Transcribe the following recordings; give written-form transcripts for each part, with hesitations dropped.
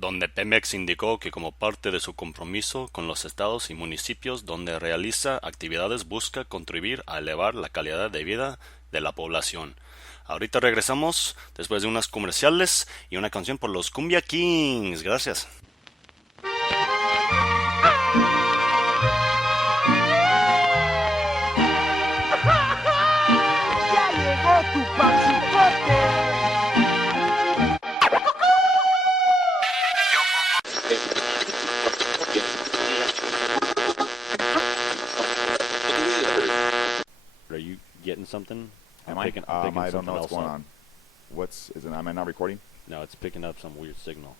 donde Pemex indicó que como parte de su compromiso con los estados y municipios donde realiza actividades busca contribuir a elevar la calidad de vida de la población. Ahorita regresamos después de unas comerciales y una canción por los Cumbia Kings. Gracias. Ya llegó tu pachicote. Are you getting something? Am I'm I? picking I don't something know what's else going up. on. Am I not recording? No, it's picking up some weird signal.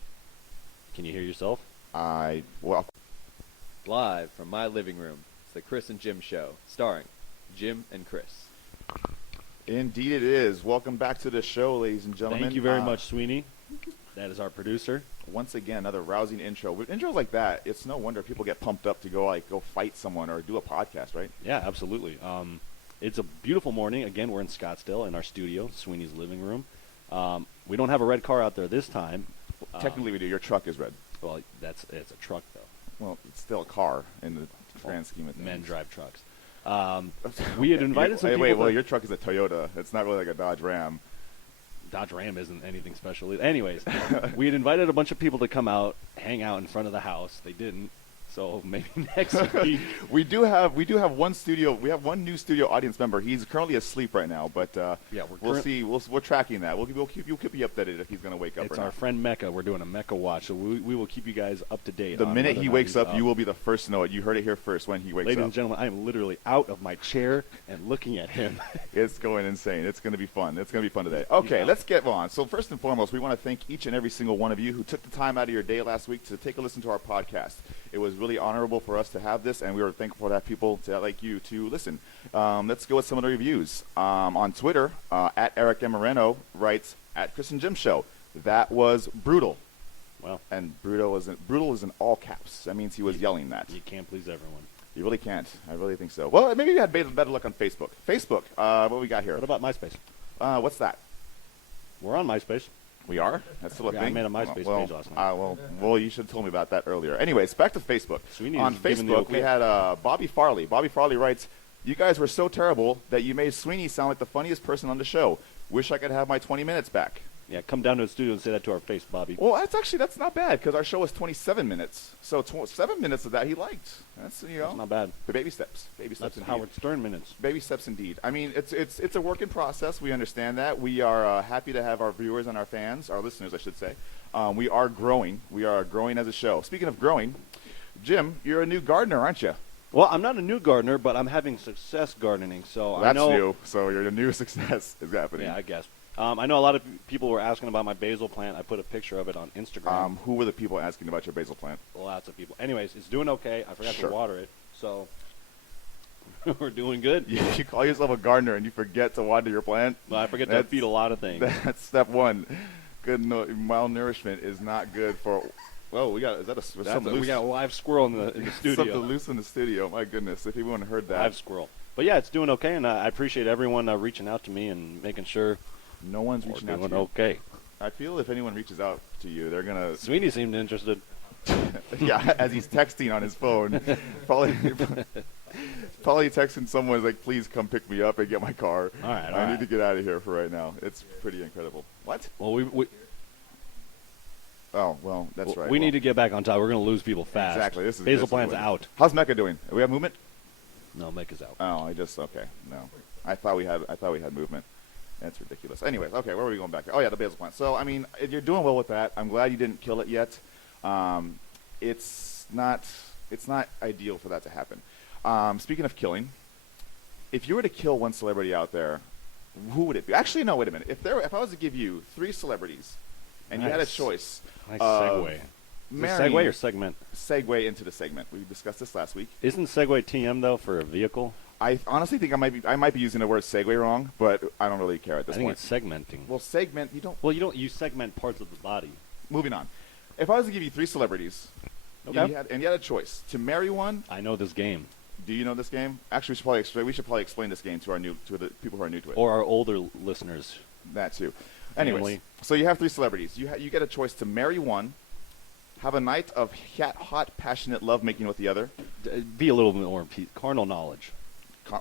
Can you hear yourself? Well, Live from my living room, it's the Chris and Jim Show, starring Jim and Chris. indeed it is. Welcome back to the show, ladies and gentlemen. Thank you very much, Sweeney. That is our producer. Once again, another rousing intro. With intros like that, it's no wonder people get pumped up to go fight someone or do a podcast, right? Yeah, absolutely. It's a beautiful morning. Again, we're in Scottsdale in our studio, Sweeney's living room. We don't have a red car out there this time. Technically, we do. Your truck is red. Well, it's a truck though. Well, it's still a car in the grand scheme of things. Men drive trucks. We had invited some people. Well, your truck is a Toyota. It's not really like a Dodge Ram. Dodge Ram isn't anything special. Anyways, we had invited a bunch of people to come out, hang out in front of the house. They didn't. So maybe next week. We do have one studio. We have one new studio audience member. He's currently asleep right now, but Yeah, we'll see. We're tracking that. We'll keep you updated if he's going to wake up. It's or our not. friend Mecca. We're doing a Mecca watch, so we will keep you guys up to date. The on minute whether he or not wakes he's up, you will be the first to know it. You heard it here first when he wakes Ladies up. and gentlemen, I am literally out of my chair and looking at him. It's going insane. It's going to be fun. It's going to be fun today. Okay, Yeah. let's get on. So first and foremost, we want to thank each and every single one of you who took the time out of your day last week to take a listen to our podcast. It was really honorable for us to have this, and we were thankful to have people like you to listen. Let's go with some of the reviews. On Twitter, at Eric M. Moreno writes, at Chris and Jim Show, that was brutal. Well, And brutal is in all caps. That means he was yelling that. you can't please everyone. You really can't. I really think so. Well, maybe we had better luck on Facebook. Facebook, what we got here? What about MySpace? What's that? We're on MySpace. We are? That's still a Yeah, I thing? made a MySpace well, page last night. Well, you should have told me about that earlier. Anyways, back to Facebook. Sweeney On is giving the Facebook, okay. we had Bobby Farley. Bobby Farley writes, you guys were so terrible that you made Sweeney sound like the funniest person on the show. Wish I could have my 20 minutes back. Yeah, come down to the studio and say that to our face, Bobby. Well, that's not bad because our show was 27 minutes. So 7 minutes of that he liked. That's, That's not bad. the baby steps. Baby steps That's indeed. Howard Stern minutes. Baby steps indeed. I mean, it's a work in process. We understand that. We are happy to have our viewers and our fans, our listeners, I should say. We are growing. We are growing as a show. Speaking of growing, Jim, you're a new gardener, aren't you? Well, I'm not a new gardener, but I'm having success gardening. So I That's know. new. So your new success is happening. Yeah, I guess. I know a lot of people were asking about my basil plant. I put a picture of it on Instagram. Who were the people asking about your basil plant? Lots of people. Anyways, it's doing okay. I forgot Sure. to water it, so we're doing good. You call yourself a gardener and you forget to water your plant? Well, I forget to That's- feed a lot of things. That's step one. Malnourishment is not good for. Whoa, we got We got a live squirrel in the studio. Something loose in the studio. My goodness, if anyone heard that. Live squirrel. But yeah, it's doing okay, and I appreciate everyone reaching out to me and making sure No one's we're reaching out doing to you. okay. I feel if anyone reaches out to you, they're gonna. Sweeney seemed interested. Yeah, as he's texting on his phone, probably texting someone like, "Please come pick me up and get my car. All right, I need to get out of here for right now." It's pretty incredible. What? Well, we Oh, well, that's right. we Well, need to get back on top. We're going to lose people fast. Exactly. Basil this plant's is out. How's Mecca doing? Do we have movement? No, Mick is out. Oh, okay. No, I thought we had movement. That's ridiculous. Anyways, okay, where were we going back? Oh yeah, the basil plant. So I mean, you're doing well with that. I'm glad you didn't kill it yet. It's not ideal for that to happen. Speaking of killing, if you were to kill one celebrity out there, who would it be? Actually, no. Wait a minute. If I was to give you 3 celebrities, and you had a Nice. choice, Nice of segue. Is it marrying- segue or segment? segue into the segment. We discussed this last week. Isn't segue TM though for a vehicle? I honestly think I might be using the word segue wrong, but I don't really care at I this think point. it's segmenting. Well, segment, you don't. Well, you don't. You segment parts of the body. Moving on. If I was to give you 3 celebrities, Okay. and you had a choice to marry one, I know this game. do you know this game? Actually, we should probably explain this game to the people who are new to it. Or our older listeners. That too. Anyways, Family. so you have 3 celebrities. You get a choice to marry one, have a night of hot, passionate lovemaking with the other. Be a little more carnal knowledge.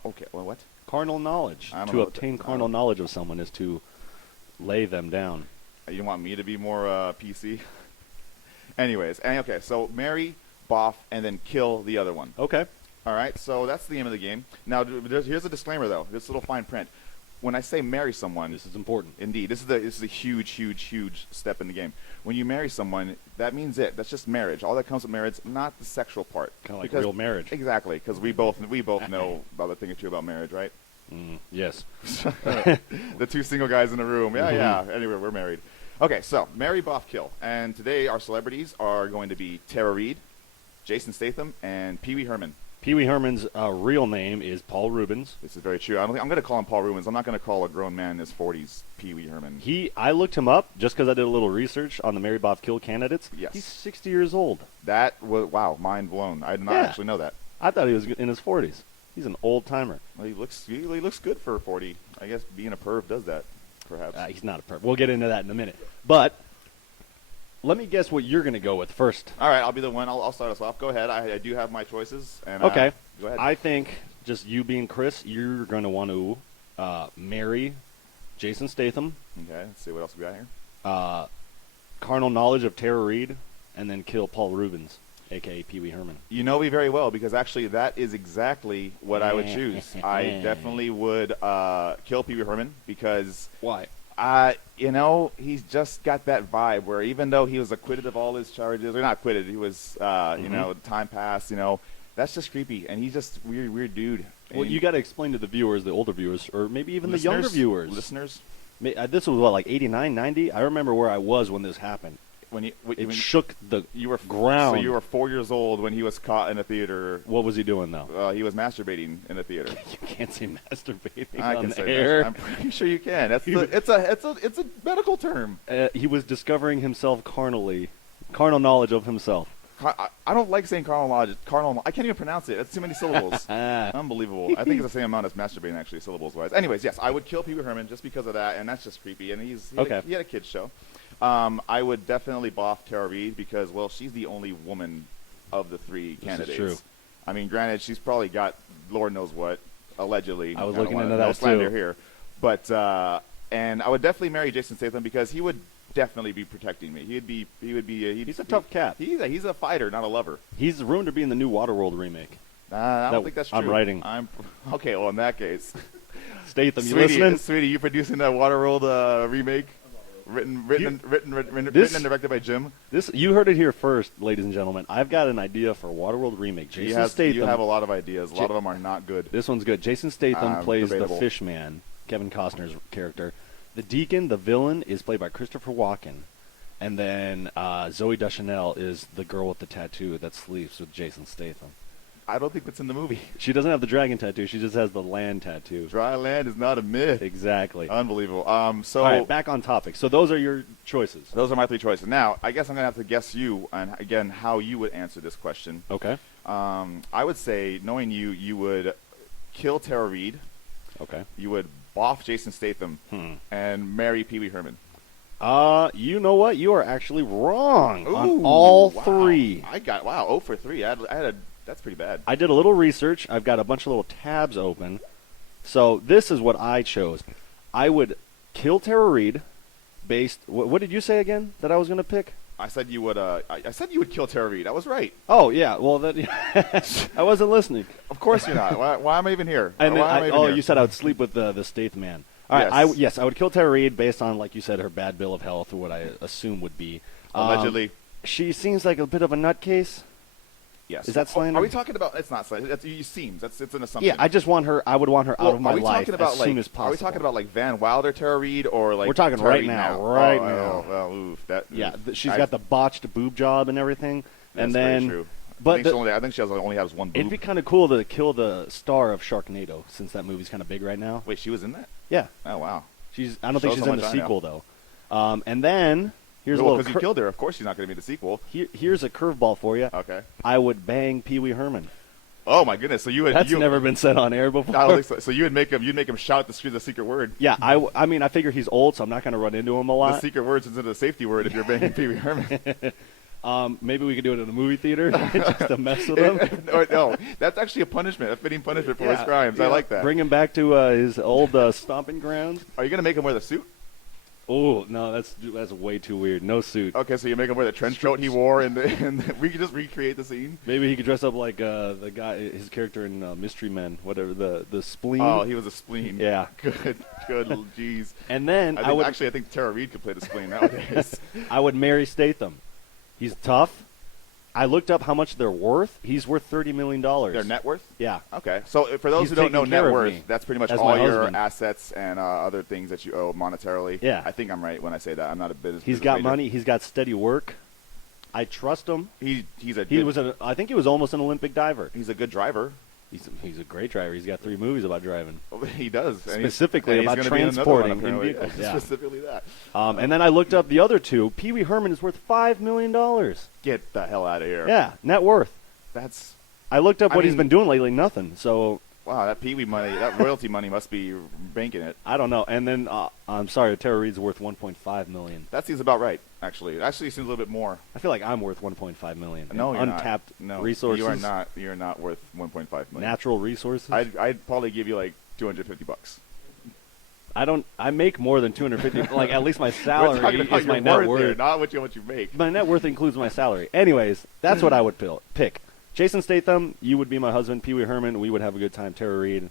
Okay, well, what? Carnal knowledge. I don't To know what obtain that- carnal knowledge of someone is to lay them down. You want me to be more PC? Anyways, okay, so marry, boff, and then kill the other one. Okay. All right, so that's the aim of the game. Now, here's a disclaimer, though. This little fine print. When I say marry someone, This is important. indeed, this is a huge, huge, huge step in the game. When you marry someone, that means it. That's just marriage. All that comes with marriage, not the sexual part. Kind of like Because- real marriage. Exactly, because we both know about the thing or two about marriage, right? Yes. The two single guys in the room. Yeah. Anyway, we're married. Okay, so marry, boff, kill. And today our celebrities are going to be Tara Reid, Jason Statham, and Pee Wee Herman. Pee Wee Herman's real name is Paul Rubens. This is very true. I'm going to call him Paul Rubens. I'm not going to call a grown man in his 40s Pee Wee Herman. I looked him up just because I did a little research on the Mary Boff Kill candidates. Yes. He's 60 years old. That was, wow, mind blown. I did not Yeah. actually know that. I thought he was in his 40s. He's an old timer. Well, he looks good for 40. I guess being a perv does that, perhaps. He's not a perp. We'll get into that in a minute. But let me guess what you're going to go with first. All right, I'll be the one. I'll start us off. Go ahead. I do have my choices. And, Okay. Go ahead. I think, just you being Chris, you're going to want to marry Jason Statham, Okay, let's see what else we got here. carnal knowledge of Tara Reid, and then kill Paul Rubens, a.k.a. Pee Wee Herman. You know me very well because actually that is exactly what I would choose. I definitely would kill Pee Wee Herman because Why? he's just got that vibe where even though he was acquitted of all his charges, or not acquitted, he was, time passed, that's just creepy. And he's just weird dude. Well, And you got to explain to the viewers, the older viewers, or maybe even the younger viewers. Listeners, This was what, like 89, 90? I remember where I was when this happened. It shook the you were ground. So you were 4 years old when he was caught in a theater. What was he doing, though? He was masturbating in a theater. You can't say masturbating I on can say air. I'm pretty sure you can. It's a medical term. He was discovering himself carnally, carnal knowledge of himself. I don't like saying carnal knowledge. I can't even pronounce it. That's too many syllables. Unbelievable. I think it's the same amount as masturbating, actually, syllables-wise. Anyways, yes, I would kill Pee Wee Herman just because of that, and that's just creepy. And he had a kid's show. I would definitely boff Tara Reid because, well, she's the only woman of the three candidates. true. I mean, granted, she's probably got Lord knows what, allegedly. I was don't looking wanna- into no that, slander too. here. But, and I would definitely marry Jason Statham because he would definitely be protecting me. He's a tough cat. He's a fighter, not a lover. He's rumored to be in the new Waterworld remake. I don't That think that's true. I'm writing. Okay. Well, in that case, Statham, you listening? sweetie, you producing that Waterworld remake, written and directed by Jim. You heard it here first, ladies and gentlemen. I've got an idea for a Waterworld remake. Jason Statham. You have a lot of ideas. A lot of them are not good. This one's good. Jason Statham plays debatable. the fish man, Kevin Costner's character. The deacon, the villain, is played by Christopher Walken. And then Zoe Deschanel is the girl with the tattoo that sleeps with Jason Statham. I don't think that's in the movie. She doesn't have the dragon tattoo. She just has the land tattoo. Dry land is not a myth. Exactly. Unbelievable. So All right, back on topic. So those are your choices. those are my three choices. Now, I guess I'm going to have to guess you, and again, how you would answer this question. Okay. I would say, knowing you, you would kill Tara Reid. Okay. You would boff Jason Statham and marry Pee Wee Herman. You know what? You are actually wrong on Ooh, all wow. three. I got 0 for 3. That's pretty bad. I did a little research. I've got a bunch of little tabs open. So this is what I chose. I would kill Tara Reid based. What did you say again that I was going to pick? I said you would. I said you would kill Tara Reid. I was right. Oh yeah. Well, I wasn't listening. Of course you're not. Why am I even here? And then Why am I even here? you said I would sleep with the Statham man. All right. Yes. I would kill Tara Reid based on, like you said, her bad bill of health, or what I assume would be. Allegedly. She seems like a bit of a nutcase. Yes. Is that slander? Are we talking about? It's not slander. It seems. It's an assumption. Yeah, I would want her out of my are we life talking about, as like, soon as possible. Are we talking about like Van Wilder Tara Reid or like? We're talking Tara right Reid now, now. right Oh, now. Well, oof, that. Yeah, oof. she's got the botched boob job and everything, and That's then. very true. But I think she only has one boob. it'd be kind of cool to kill the star of Sharknado, since that movie's kind of big right now. Wait, she was in that? Yeah, Oh wow. I don't think Shows she's how in the much I know. sequel though. And then here's a Well, little. because you killed her. Of course, she's not going to be the sequel. Here's a curveball for you. Okay. I would bang Pee Wee Herman. Oh my goodness! So you would. That's never been said on air before. I don't think so. So you'd make him shout the secret word. Yeah, I mean, I figure he's old, so I'm not going to run into him a The lot. secret word turns into a safety word if you're banging Pee Wee Herman. Maybe we could do it in a movie theater just to mess with him. No, that's actually a fitting punishment for his crimes. I like that. Bring him back to his old stomping grounds. Are you gonna make him wear the suit? Oh no, that's way too weird. No suit. Okay, so you make him wear the trench coat he wore, and we could just recreate the scene. Maybe he could dress up like the guy, his character in Mystery Men, whatever the spleen. Oh, he was a spleen. Yeah. Good, jeez. And then I think Tara Reid could play the spleen nowadays. I would marry Statham. He's tough. I looked up how much they're worth. He's worth $30 million. Their net worth? Yeah. Okay. So for those He's who don't know taking care net of worth, me that's pretty much as all my your husband. assets and other things that you owe monetarily. Yeah. I think I'm right when I say that. I'm not a business. He's got money. He's got steady work. I trust him. He's a He good, was I think he was almost an Olympic diver. he's a good driver. He's a great driver. He's got 3 movies about driving. He does. And Specifically and about gonna be in another one, transporting in apparently. vehicles. Yeah. Specifically that. And then I looked up the other two. Pee Wee Herman is worth $5 million. Get the hell out of here. Yeah, net worth. That's I looked up I what he's mean- been doing lately. Nothing. So wow. That Pee Wee money, that royalty money must be banking it. I don't know. And then I'm sorry, Tara Reid's worth $1.5 million. That seems about right. Actually, it seems a little bit more. I feel like I'm worth $1.5 million. No, you're untapped not. No, resources. You are not. You're not worth 1.5 million. Natural resources. I'd probably give you like $250. I make more than 250. Like at least my We're salary talking about is my your net worth worth. here, not what you make. My net worth includes my salary. Anyways, that's what I would pick. Jason Statham, you would be my husband. Pee Wee Herman, we would have a good time. Tara Reid,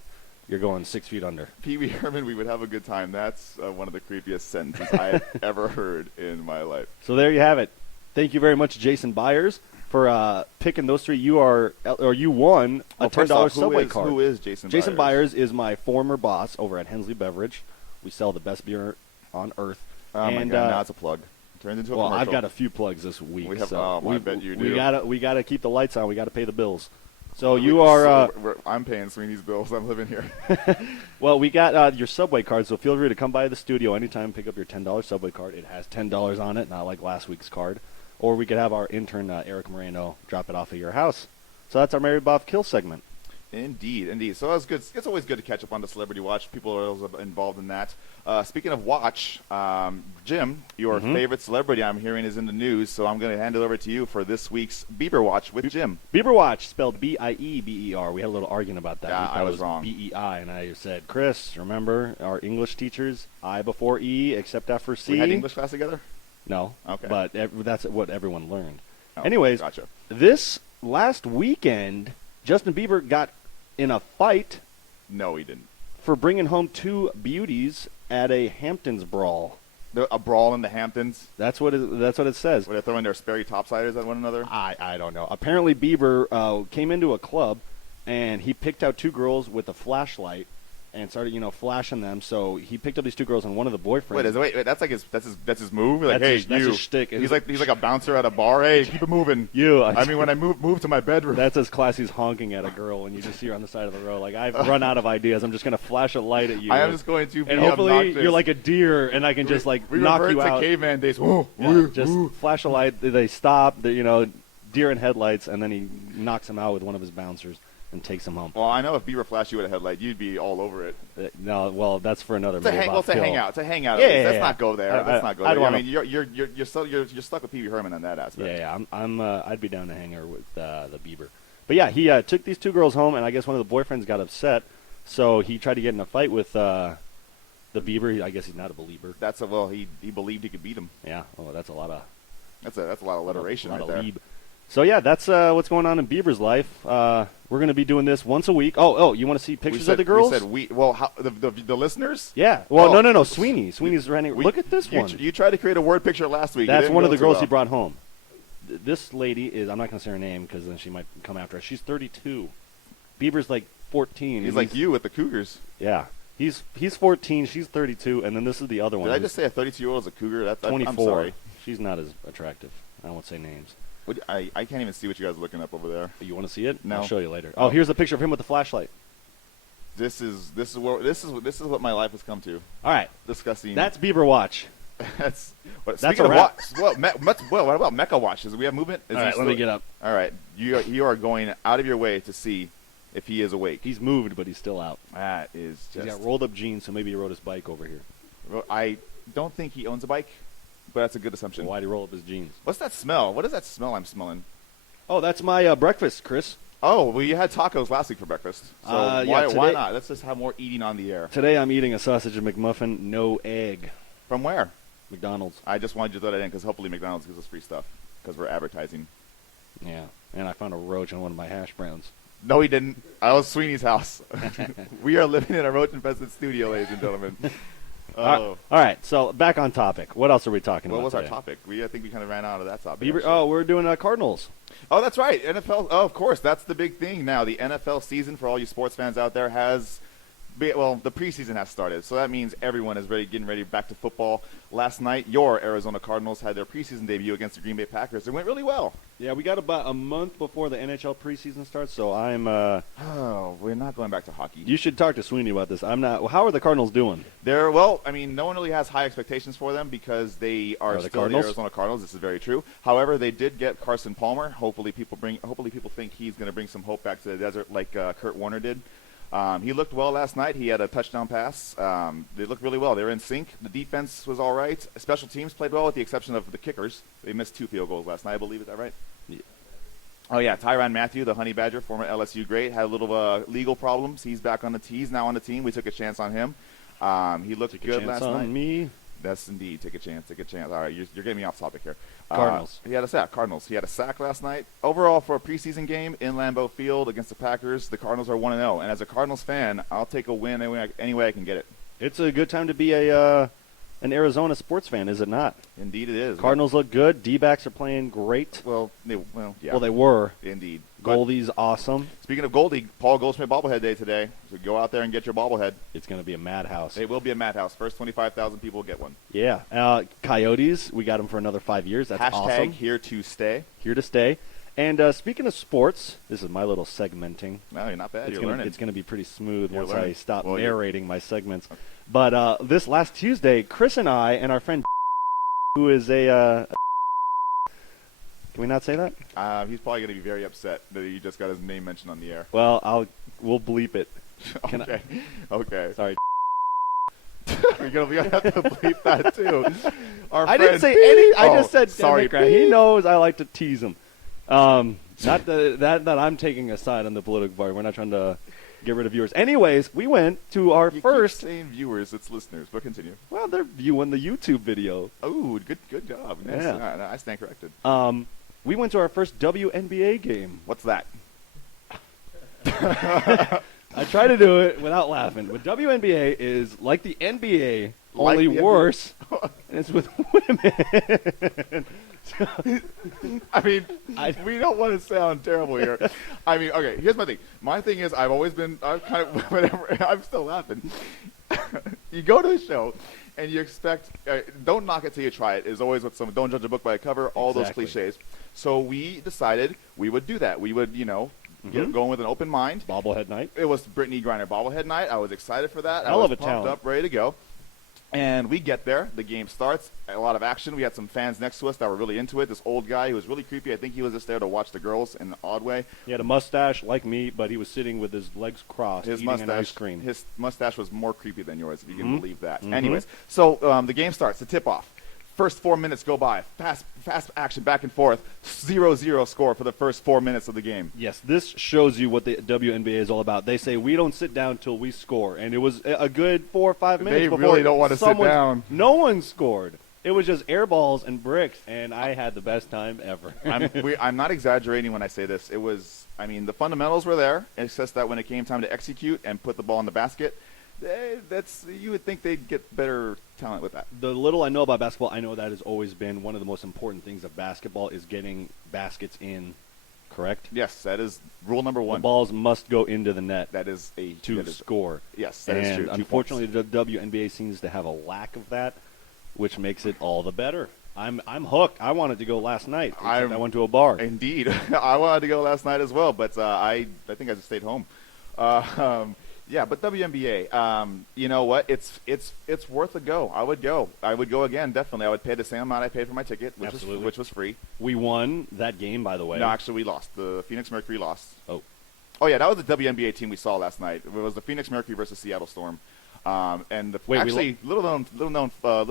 you're going 6 feet under. Pee Wee Herman, we would have a good time. That's one of the creepiest sentences I've ever heard in my life. So there you have it. Thank you very much, Jason Byers, for picking those 3. You won a Well, $10 first off, Subway card. Who is Jason Byers? Jason Byers is my former boss over at Hensley Beverage. We sell the best beer on earth. Oh my and, God! Now it's a plug. Turned into a well, commercial. I've got a few plugs this week. We have- so I bet you do. We gotta keep the lights on. We gotta pay the bills. So you are. I'm paying Sweeney's bills. I'm living here. Well, we got your Subway card, so feel free to come by the studio anytime. Pick up your $10 Subway card. It has $10 on it, not like last week's card. Or we could have our intern Eric Moreno drop it off at your house. So that's our Mary Bob Kill segment. Indeed. So that's good. It's always good to catch up on the Celebrity Watch. People are always involved in that. Speaking of watch, Jim, your favorite celebrity I'm hearing is in the news, so I'm going to hand it over to you for this week's Bieber Watch with Jim. Bieber Watch, spelled B-I-E-B-E-R. We had a little argument about that. Yeah, We thought I it was wrong. B-E-I, and I said, Chris, remember our English teachers? I before E, except after C. We had English class together? No. Okay. But that's what everyone learned. Oh, Anyways, gotcha. this last weekend, Justin Bieber got in a fight No, he didn't. for bringing home 2 beauties at a Hamptons brawl. A brawl in the Hamptons That's what it says. where they're throwing their Sperry topsiders at one another. I don't know. Apparently Bieber came into a club and he picked out 2 girls with a flashlight and started, flashing them. So he picked up these 2 girls and one of the boyfriends. Wait, that's like that's his move. Like, That's hey, his you. shtick. He's like a bouncer at a bar. Hey, keep it moving. You. I mean, when I move to my bedroom. That's as classy as honking at a girl when you just see her on the side of the road. Like, I've run out of ideas. I'm just going to flash a light at you. I am just going to be and hopefully obnoxious. you're like a deer and I can just like we knock revert you to out. caveman days. Yeah, just flash a light. They stop. Deer in headlights, and then he knocks him out with one of his bouncers and takes him home. Well, I know if Bieber flashed you with a headlight, you'd be all over it. No, well, that's for another. It's a Mary Bob Kill. hang out. It's a hangout. Yeah, Let's yeah. not go there. Let's not go I'd there. I wanna- mean, you're stuck with Pee Wee Herman on that aspect. Yeah. I'd be down to hang her with the Bieber. But yeah, he took these 2 girls home, and I guess one of the boyfriends got upset, so he tried to get in a fight with the Bieber. I guess he's not a believer. He believed he could beat him. Yeah. Oh, that's a lot of. That's a lot of alliteration a lot right of there. leeb. So yeah, that's what's going on in Bieber's life. We're going to be doing this once a week. Oh, you want to see pictures of the girls? The listeners? Yeah. Well, Oh. no. Sweeney's running. Look at this one. You tried to create a word picture last week. It That's didn't one of go the too girls well. he brought home. This lady is. I'm not going to say her name because then she might come after us. She's 32. Bieber's like 14. He's like you with the Cougars. Yeah. He's 14. She's 32, and then this is the other one. Did I who's just say a 32-year-old is a Cougar? I'm 24? sorry. She's not as attractive. I won't say names. I can't even see what you guys are looking up over there. You want to see it? No. I'll show you later. Oh, here's a picture of him with the flashlight. This is what my life has come to. All right. Discussing. That's Bieber Watch. That's That's speaking a of wrap. what about Mecha Watches? Do we have movement? All right, let me get up. All right, you are going out of your way to see if he is awake. He's moved, but he's still out. That is He's just. got rolled up jeans, so maybe he rode his bike over here. I don't think he owns a bike. but that's a good assumption. Why'd he roll up his jeans? What's that smell? What is that smell I'm smelling? Oh, that's my breakfast, Chris. Oh, well, you had tacos last week for breakfast. So Yeah, why today- not? Let's just have more eating on the air. Today I'm eating a sausage and McMuffin, no egg. From where? McDonald's. I just wanted you to throw that in because hopefully McDonald's gives us free stuff because we're advertising. Yeah, and I found a roach on one of my hash browns. No, he didn't. I was Sweeney's house. We are living in a roach-infested studio, ladies and gentlemen. All right, so back on topic. What else are we talking What about was our today? topic? I think we kind of ran out of that topic. Bieber, actually. we're doing Cardinals. Oh, that's right. NFL. Oh, of course. That's the big thing now. The NFL season, for all you sports fans out there, the preseason has started. So that means everyone is getting ready back to football. Last night, your Arizona Cardinals had their preseason debut against the Green Bay Packers. It went really well. Yeah, we got about a month before the NHL preseason starts, so I'm. Oh, we're not going back to hockey. You should talk to Sweeney about this. I'm not. How are the Cardinals doing? No one really has high expectations for them because they are the still Cardinals? the Arizona Cardinals. This is very true. However, they did get Carson Palmer. Hopefully, people think he's going to bring some hope back to the desert like Kurt Warner did. He looked well last night. He had a touchdown pass. They looked really well. They were in sync. The defense was all right. Special teams played well with the exception of the kickers. They missed 2 field goals last night, I believe. Is that right? Yeah. Oh, yeah. Tyrann Mathieu, the Honey Badger, former LSU great, had a little legal problems. He's back on the team. He's now on the team. We took a chance on him. He looked Take a good chance last on night. me. That's indeed. Take a chance. All right, you're getting me off topic here. Cardinals. He had a sack. Cardinals. He had a sack last night. Overall, for a preseason game in Lambeau Field against the Packers, the Cardinals are 1-0. And as a Cardinals fan, I'll take a win any way I can get it. It's a good time to be an Arizona sports fan, is it not? Indeed, it is. Cardinals look good. D-backs are playing great. Yeah. Well, they were. Indeed. Goldie's awesome. Speaking of Goldie, Paul Goldschmidt bobblehead day today. So go out there and get your bobblehead. It's going to be a madhouse. It will be a madhouse. First 25,000 people will get one. Yeah. Coyotes, we got them for another 5 years. That's Hashtag awesome. here to stay. Here to stay. And speaking of sports, this is my little segmenting. No, you're not bad. It's You're gonna, learning. it's going to be pretty smooth You're once learning. I stop Well, narrating my segments. But this last Tuesday, Chris and I and our friend who is a can we not say that? He's probably going to be very upset that you just got his name mentioned on the air. Well, we'll bleep it. Can Okay. Okay. Sorry. We're going to have to bleep that too. I didn't say any. I just said sorry. Democrat. He knows I like to tease him. Not that I'm taking a side on the political party. We're not trying to get rid of viewers. Anyways, we went to our You first. keep saying viewers, it's listeners, but continue. Well, they're viewing the YouTube video. Oh, good job. Nice. Yeah. I stand corrected. We went to our first WNBA game. What's that? I try to do it without laughing, but WNBA is like the NBA, Like only the NBA. worse, and it's with women. I mean, we don't want to sound terrible here. I mean, okay, here's my thing. My thing is I'm still laughing. You go to a show and you expect, don't knock it till you try it, is always what don't judge a book by a cover, all Exactly. those cliches. So we decided we would do that. We would, get going with an open mind. Bobblehead night. It was Brittany Griner bobblehead night. I was excited for that. Hell I of was a pumped talent. up, ready to go. And we get there. The game starts. A lot of action. We had some fans next to us that were really into it. This old guy who was really creepy. I think he was just there to watch the girls in an odd way. He had a mustache like me, but he was sitting with his legs crossed, eating an ice cream. His mustache was more creepy than yours, if you can believe that. Mhm. Anyways, so the game starts. The tip-off. First 4 minutes go by. Fast action back and forth. 0-0 score for the first 4 minutes of the game. Yes, this shows you what the WNBA is all about. They say we don't sit down till we score, and it was a good 4 or 5 minutes They before really don't want to sit down. No one scored. It was just air balls and bricks, and I had the best time ever. I'm not exaggerating when I say this. It was, the fundamentals were there. It's just that when it came time to execute and put the ball in the basket, you would think they'd get better talent with that. The little I know about basketball, I know that has always been one of the most important things of basketball is getting baskets in, correct? Yes, that is rule number The one. balls must go into the net That is to score. Yes, that is and true. 2 unfortunately, points. the WNBA seems to have a lack of that, which makes it all the better. I'm hooked. I wanted to go last night. Except I went to a bar. Indeed, I wanted to go last night as well, but I think I just stayed home. Yeah, but WNBA, you know what? It's worth a go. I would go. I would go again, definitely. I would pay the same amount I paid for my ticket, which was free. We won that game, by the way. No, actually, we lost. The Phoenix Mercury lost. Oh, yeah, that was the WNBA team we saw last night. It was the Phoenix Mercury versus Seattle Storm. And little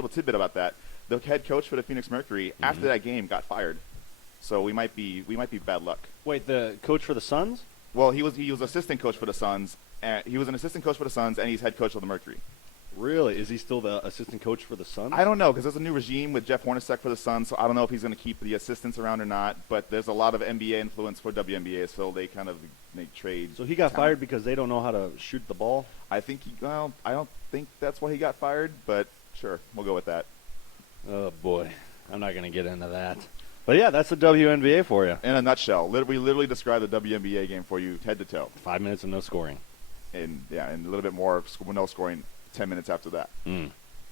tidbit about that. the head coach for the Phoenix Mercury, Mm-hmm. after that game got fired. So we might be bad luck. Wait, the coach for the Suns? Well, he was assistant coach for the Suns, and he was an assistant coach for the Suns, and he's head coach of the Mercury. Really? Is he still the assistant coach for the Suns? I don't know, because there's a new regime with Jeff Hornacek for the Suns, so I don't know if he's going to keep the assistants around or not. But there's a lot of NBA influence for WNBA, so they kind of make trades. So he got talent. fired because they don't know how to shoot the ball? I think I don't think that's why he got fired, but sure, we'll go with that. Oh, boy. I'm not going to get into that. But, yeah, that's the WNBA for you. In a nutshell, we literally described the WNBA game for you head to toe. 5 minutes and no scoring. And a little bit more no scoring 10 minutes after that.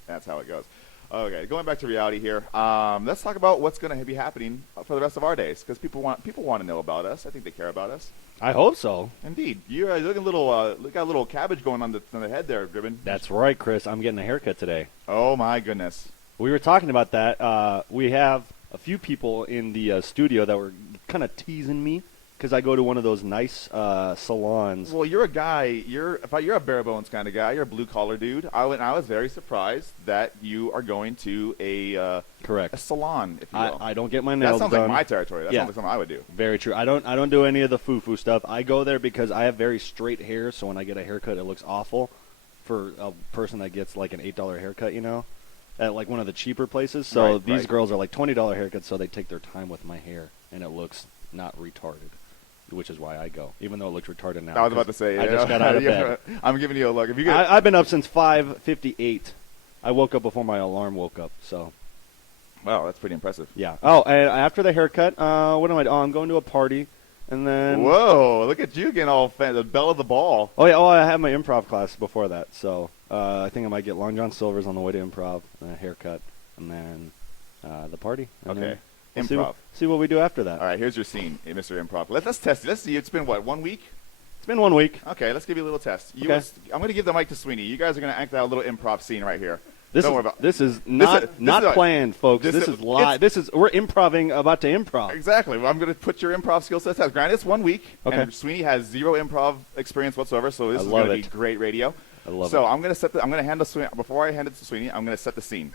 That's how it goes. Okay, going back to reality here. Let's talk about what's going to be happening for the rest of our days, because people want to know about us. I think they care about us. I hope so. Indeed, you're looking got a little cabbage going on the head there, Gribben. That's right, Chris. I'm getting a haircut today. Oh my goodness. We were talking about that. We have a few people in the studio that were kind of teasing me because I go to one of those nice salons. Well, you're a guy. You're a bare bones kind of guy. You're a blue collar dude. I was very surprised that you are going to a Correct. salon, if you will. I don't get my that nails sounds done. like my territory. That Yeah. sounds like something I would do. Very true. I don't do any of the foo-foo stuff. I go there because I have very straight hair, so when I get a haircut, it looks awful for a person that gets like an $8 haircut, at like one of the cheaper places. So Right, these right. girls are like $20 haircuts, so they take their time with my hair, and it looks not retarded, which is why I go, even though it looks retarded now. I was about to say. I just got out of bed. I'm giving you a look. If you I've been up since 5:58. I woke up before my alarm woke up, so wow, that's pretty impressive. yeah. Oh, and after the haircut, what am I? Oh, I'm going to a party, and then Whoa, look at you getting all the bell of the ball. Oh yeah, I had my improv class before that, so I think I might get Long John Silver's on the way to improv, and a haircut, and then the party. And Okay, then improv. See what we do after that. All right, here's your scene, Mr. Improv. Let's test it. Let's see. It's been what, 1 week? It's been 1 week. Okay, let's give you a little test. Okay. I'm going to give the mic to Sweeney. You guys are going to act out a little improv scene right here. This Don't worry about. is not is- planned, folks. this This is- is live. We're improving about to improv. Exactly. Well, I'm going to put your improv skill set test. Granted, it's 1 week, Okay. and Sweeney has zero improv experience whatsoever, so this I is love going to it. be great radio. I love so it. I'm going to handle Sweeney. Before I hand it to Sweeney, I'm going to set the scene.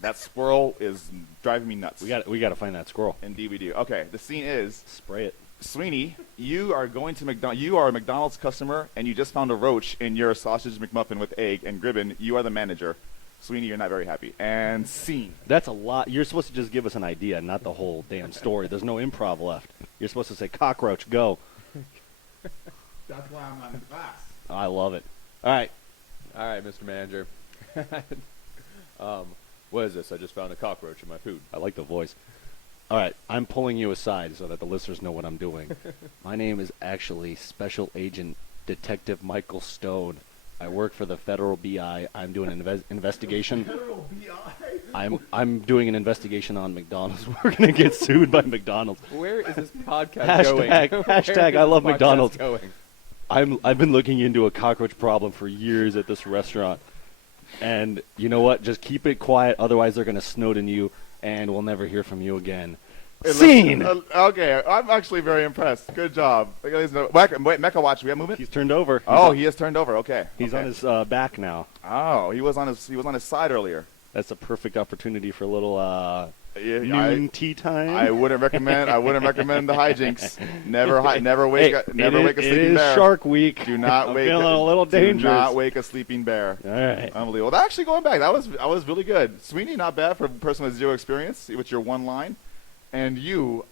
That squirrel is driving me nuts. We got to find that squirrel. Indeed, we do. Okay, the scene is Spray it. Sweeney. You are going to McDonald's. You are a McDonald's customer, and you just found a roach in your sausage McMuffin with egg. And Gribben, you are the manager. Sweeney, you're not very happy. And scene. That's a lot. You're supposed to just give us an idea, not the whole damn story. There's no improv left. You're supposed to say, cockroach, go. That's why I'm not in class. I love it. All right. All right, Mr. Manager. What is this? I just found a cockroach in my food. I like the voice. All right, I'm pulling you aside so that the listeners know what I'm doing. My name is actually Special Agent Detective Michael Stone. I work for the Federal BI. I'm doing an investigation. Federal BI. I'm doing an investigation on McDonald's. We're gonna get sued by McDonald's. Where is this podcast going? Hashtag Where I is love this podcast McDonald's. Going? I've been looking into a cockroach problem for years at this restaurant, and you know what? Just keep it quiet, otherwise they're gonna Snowden you, and we'll never hear from you again. Scene. Okay, I'm actually very impressed. Good job. Wait, Mecha Watch. We have movement. He's turned over. He has turned over. Okay. He's okay. on his back now. Oh, he was on his side earlier. That's a perfect opportunity for a little Yeah, noon tea time. I wouldn't recommend. I wouldn't recommend the hijinks. Never wake a it sleeping is bear. Shark Week. Do not I'm wake. feeling a little dangerous. Do not wake a sleeping bear. All right. Unbelievable. Actually, going back, that was really good. Sweeney, not bad for a person with zero experience with your one line, and you.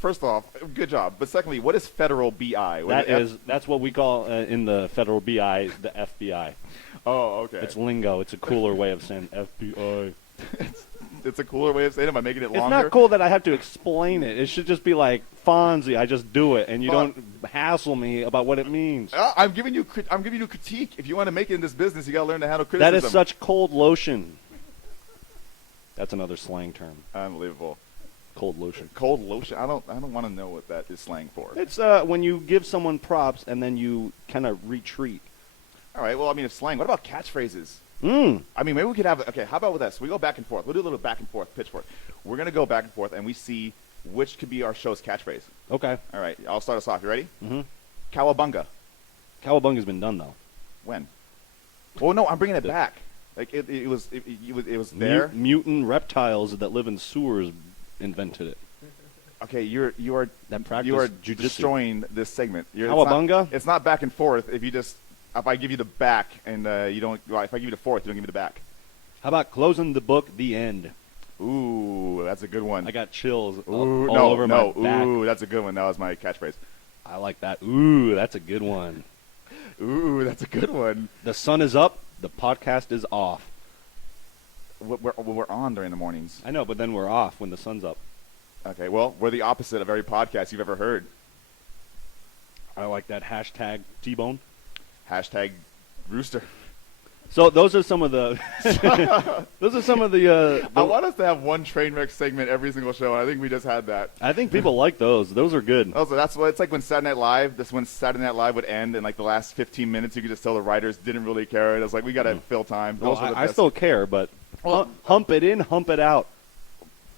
First off, good job. But secondly, what is Federal BI? That's what we call in the Federal BI the FBI. Oh, okay. It's lingo. It's a cooler way of saying FBI. It's a cooler way of saying it by making it It's longer. not cool that I have to explain it. It should just be like Fonzie. I just do it, and you don't hassle me about what it means. I'm giving you critique. If you want to make it in this business, you got to learn to handle criticism. That is such cold lotion. That's another slang term. Unbelievable. Cold lotion. Cold lotion. I don't want to know what that is slang for. It's when you give someone props and then you kind of retreat. All right. Well, I mean, it's slang. What about catchphrases? Mm. I mean, maybe we could have. Okay, how about with this? We go back and forth. We'll do a little back and forth pitchfork. We're gonna go back and forth, and we see which could be our show's catchphrase. Okay. All right. I'll start us off. You ready? Mm-hmm. Cowabunga. Cowabunga's been done though. When? Oh no, I'm bringing it back. Like it was there. Mutant reptiles that live in sewers invented it. Okay, you are That practice you are jujitsu. destroying this segment. Cowabunga? It's not back and forth. If I give you the back and you don't, well, if I give you the fourth, you don't give me the back. How about closing the book? The end. Ooh, that's a good one. I got chills Ooh, all no, over no, my back. ooh, that's a good one. That was my catchphrase. I like that. Ooh, that's a good one. Ooh, that's a good one. The sun is up. The podcast is off. We're on during the mornings. I know, but then we're off when the sun's up. Okay, well, we're the opposite of every podcast you've ever heard. I like that hashtag T-Bone. Hashtag Rooster. So those are some of the. I want us to have one train wreck segment every single show, and I think we just had that. I think people like those. Those are good. Also, that's what it's like when Saturday Night Live. This when Saturday Night Live would end, and like the last 15 minutes, you could just tell the writers didn't really care. It was like we got to fill time. Well, Those were the I best. still care, but hump it in, hump it out.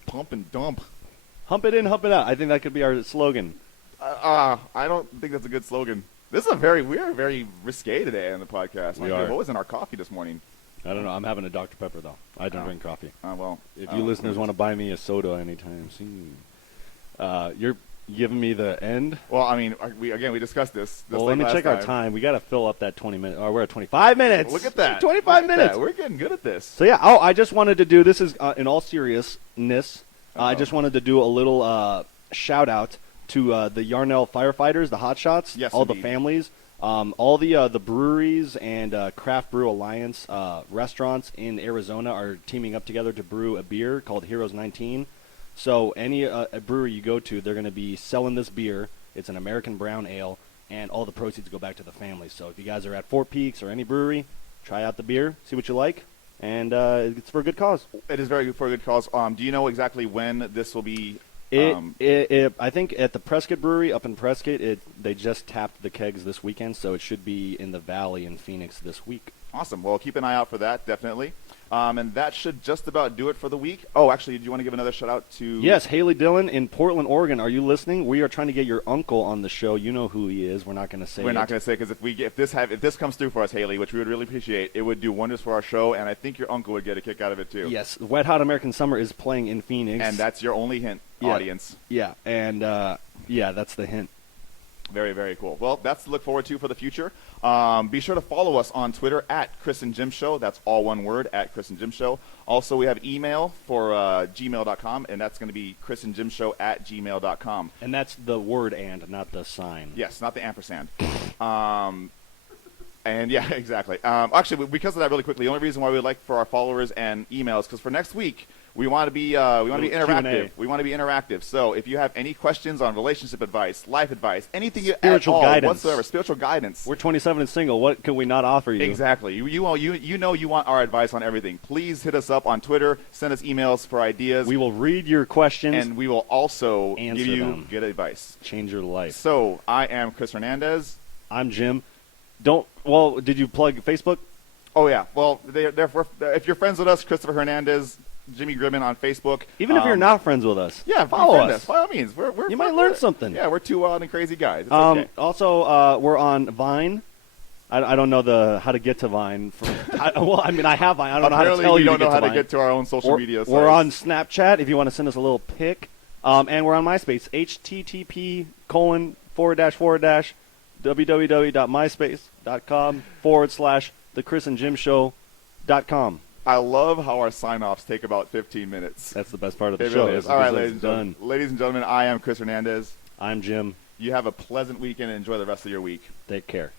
Pump and dump. Hump it in, hump it out. I think that could be our slogan. I don't think that's a good slogan. We are very risque today on the podcast. We My are. God, what was in our coffee this morning? I don't know. I'm having a Dr. Pepper, though. I don't drink coffee. Well, If you listeners want to buy me a soda anytime soon, you're giving me the end. Well, I mean, we discussed this. Well, let me check our time. We got to fill up that 20 minutes. We're at 25 minutes. Look at that. 25 Look at minutes. that. We're getting good at this. So, yeah. Oh, I just wanted to do, this is in all seriousness, I just wanted to do a little shout out to the Yarnell firefighters, the hotshots, Yes, all the indeed. families, all the breweries and Craft Brew Alliance restaurants in Arizona are teaming up together to brew a beer called Heroes 19. So any a brewery you go to, they're going to be selling this beer. It's an American brown ale, and all the proceeds go back to the families. So if you guys are at Fort Peaks or any brewery, try out the beer, see what you like, and it's for a good cause. It is very good for a good cause. Do you know exactly when this will be? I think at the Prescott Brewery up in Prescott, they just tapped the kegs this weekend, so it should be in the Valley in Phoenix this week. Awesome. Well, keep an eye out for that, definitely. And that should just about do it for the week. Oh, actually, do you want to give another shout out to? Yes, Haley Dillon in Portland, Oregon. Are you listening? We are trying to get your uncle on the show. You know who he is. We're not going to say. We're not going to say because if this comes through for us, Haley, which we would really appreciate, it would do wonders for our show, and I think your uncle would get a kick out of it too. Yes, Wet Hot American Summer is playing in Phoenix, And that's your only hint, Yeah. audience. yeah, and that's the hint. Very, very cool. Well, that's to look forward to for the future. Be sure to follow us on Twitter at Chris and Jim Show. That's all one word, at Chris and Jim Show. Also, we have email for gmail.com, and that's going to be chrisandjimshow@gmail.com. And that's the word and, not the sign. Yes, not the ampersand. And yeah, exactly. Actually, because of that, really quickly, the only reason why we would like for our followers and emails, because for next week, we want to be interactive. Q&A. We want to be interactive. So if you have any questions on relationship advice, life advice, anything Spiritual at all guidance. whatsoever, spiritual guidance. We're 27 and single. What can we not offer you? Exactly. You know you want our advice on everything. Please hit us up on Twitter. Send us emails for ideas. We will read your questions and we will also Answer give you them. good advice. change your life. So I am Chris Hernandez. I'm Jim. Did you plug Facebook? Oh yeah. Well, if you're friends with us, Christopher Hernandez, Jimmy Grimmin on Facebook. Even if you're not friends with us, yeah, follow befriend us. By all means, You might learn something. Yeah, we're two wild and crazy guys. It's okay. Also, we're on Vine. I don't know how to get to Vine. I have Vine. I don't know how to Apparently, tell we you don't know how to Vine. get to our own social media. We're on sites. Snapchat if you want to send us a little pic. And we're on MySpace. http:// www.myspace.com/The Chris and Jim Show.com. I love how our sign-offs take about 15 minutes. That's the best part of the It show. really is. is All right, because ladies it's and gentlemen. done. Ladies and gentlemen, I am Chris Hernandez. I'm Jim. You have a pleasant weekend and enjoy the rest of your week. Take care.